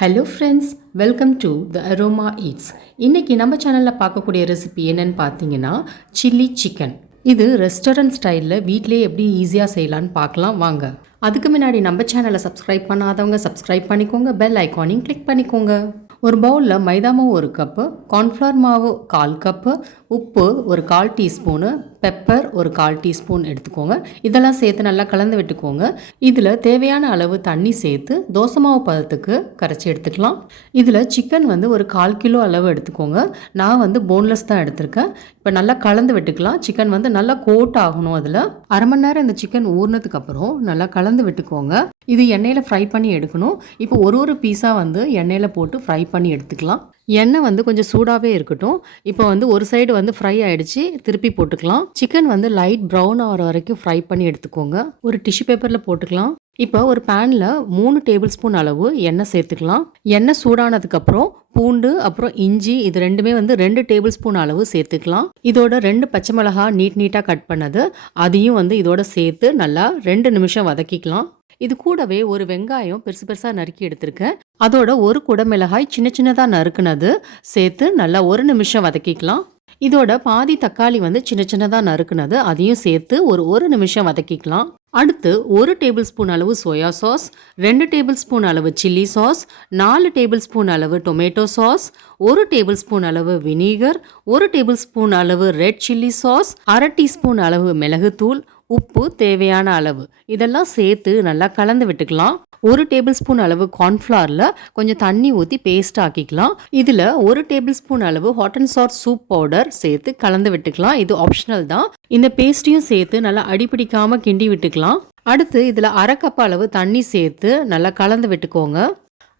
Hello friends, welcome to the aroma eats. இன்றைக்கி நம்ம சேனலில் பார்க்கக்கூடிய ரெசிபி என்னென்னு பார்த்தீங்கன்னா சில்லி சிக்கன். இது ரெஸ்டாரண்ட் ஸ்டைலில் வீட்டிலே எப்படி ஈஸியாக செய்யலான்னு பார்க்கலாம் வாங்க. அதுக்கு முன்னாடி நம்ம சேனலை சப்ஸ்கிரைப் பண்ணாதவங்க சப்ஸ்கிரைப் பண்ணிக்கோங்க, பெல் ஐக்கானையும் கிளிக் பண்ணிக்கோங்க. ஒரு பவுலில் மைதா மாவு 1 கப்பு, கார்ன்ஃப்ளவர் மாவு 1/4 கப்பு, உப்பு ஒரு 1/4 டீஸ்பூனு, பெப்பர் ஒரு 1/4 டீஸ்பூன் எடுத்துக்கோங்க. இதெல்லாம் சேர்த்து நல்லா கலந்து விட்டுக்கோங்க. இதில் தேவையான அளவு தண்ணி சேர்த்து தோசை மாவு பதத்துக்கு கரைச்சி எடுத்துக்கலாம். இதில் சிக்கன் ஒரு 1/4 கிலோ அளவு எடுத்துக்கோங்க. நான் போன்லெஸ் தான் எடுத்திருக்கேன். இப்போ நல்லா கலந்து விட்டுக்கலாம். சிக்கன் நல்லா கோட் ஆகணும். அதில் அரை மணி நேரம் இந்த சிக்கன் ஊறினதுக்கு அப்புறம் நல்லா கலந்து விட்டுக்கோங்க. இது எண்ணெயில் ஃப்ரை பண்ணி எடுக்கணும். இப்போ ஒரு பீஸாக எண்ணெயில் போட்டு ஃப்ரை பண்ணி எடுத்துக்கலாம். எண்ணெய் கொஞ்சம் சூடாகவே இருக்கட்டும். இப்போ ஒரு சைடு ஃப்ரை ஆகிடுச்சு, திருப்பி போட்டுக்கலாம். சிக்கன் லைட் ப்ரௌன் ஆகிற வரைக்கும் ஃப்ரை பண்ணி எடுத்துக்கோங்க. ஒரு டிஷ்யூ பேப்பரில் போட்டுக்கலாம். இப்போ ஒரு பேனில் 3 டேபிள் ஸ்பூன் அளவு எண்ணெய் சேர்த்துக்கலாம். எண்ணெய் சூடானதுக்கப்புறம் பூண்டு அப்புறம் இஞ்சி இது ரெண்டுமே 2 டேபிள் ஸ்பூன் அளவு சேர்த்துக்கலாம். இதோட 2 பச்சை மிளகாய் நீட்டாக கட் பண்ணது அதையும் இதோட சேர்த்து நல்லா 2 நிமிஷம் வதக்கிக்கலாம். இது கூடவே ஒரு வெங்காயம் பெருசாக நறுக்கி எடுத்திருக்கேன். அதோட ஒரு குடமிளகாய் சின்னதாக நறுக்குனது சேர்த்து நல்லா 1 நிமிஷம் வதக்கிக்கலாம். இதோட பாதி தக்காளி சின்னதாக நறுக்குனது அதையும் சேர்த்து ஒரு நிமிஷம் வதக்கிக்கலாம். அடுத்து 1 டேபிள் ஸ்பூன் அளவு சோயா சாஸ், 2 டேபிள் ஸ்பூன் அளவு சில்லி சாஸ், 4 டேபிள் ஸ்பூன் அளவு டொமேட்டோ சாஸ், 1 டேபிள் ஸ்பூன் அளவு வினிகர், 1 டேபிள் ஸ்பூன் அளவு ரெட் சில்லி சாஸ், அரை டீஸ்பூன் அளவு மிளகுத்தூள், உப்பு தேவையான அளவு இதெல்லாம் சேர்த்து நல்லா கலந்து விட்டுக்கலாம். 1 டேபிள் ஸ்பூன் அளவு கார்ன்ஃப்ளவரில் கொஞ்சம் தண்ணி ஊற்றி பேஸ்ட் ஆக்கிக்கலாம். இதில் 1 டேபிள் ஸ்பூன் அளவு hot and sir soup powder சேர்த்து கலந்து விட்டுக்கலாம். இது ஆப்ஷனல் தான். இந்த பேஸ்ட்டையும் சேர்த்து நல்லா அடிப்பிடிக்காமல் கிண்டி விட்டுக்கலாம். அடுத்து இதில் அரை கப் அளவு தண்ணி சேர்த்து நல்லா கலந்து விட்டுக்கோங்க.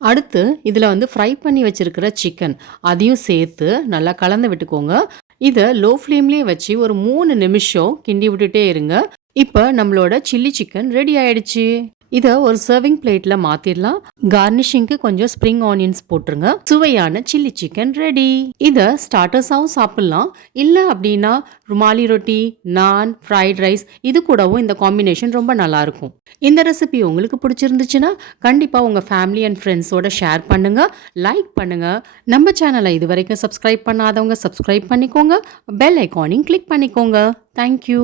அடுத்து இதில் ஃப்ரை பண்ணி வச்சிருக்கிற சிக்கன் அதையும் சேர்த்து நல்லா கலந்து விட்டுக்கோங்க. இதை லோ ஃப்ளேம்லேயே வச்சு ஒரு 3 நிமிஷம் கிண்டி விட்டுட்டே இருங்க. இப்போ நம்மளோட சில்லி சிக்கன் ரெடி ஆயிடுச்சு. இதை ஒரு சர்விங் பிளேட்ல மாத்திடலாம். கார்னிஷிங்க்கு கொஞ்சம் ஸ்ப்ரிங் ஆனியன்ஸ் போட்டுருங்க. சுவையான சில்லி சிக்கன் ரெடி. இதை ஸ்டார்டர்ஸாகவும் சாப்பிடலாம். இல்லை அப்படின்னா ருமாலி ரொட்டி, நான், ஃப்ரைட் ரைஸ் இது கூடவும் இந்த காம்பினேஷன் ரொம்ப நல்லா இருக்கும். இந்த ரெசிபி உங்களுக்கு பிடிச்சிருந்துச்சுன்னா கண்டிப்பாக உங்கள் ஃபேமிலி அண்ட் ஃப்ரெண்ட்ஸோட ஷேர் பண்ணுங்க, லைக் பண்ணுங்க. நம்ம சேனலை இது வரைக்கும் சப்ஸ்கிரைப் பண்ணாதவங்க சப்ஸ்கிரைப் பண்ணிக்கோங்க, பெல் ஐக்கானையும் கிளிக் பண்ணிக்கோங்க. தேங்க்யூ.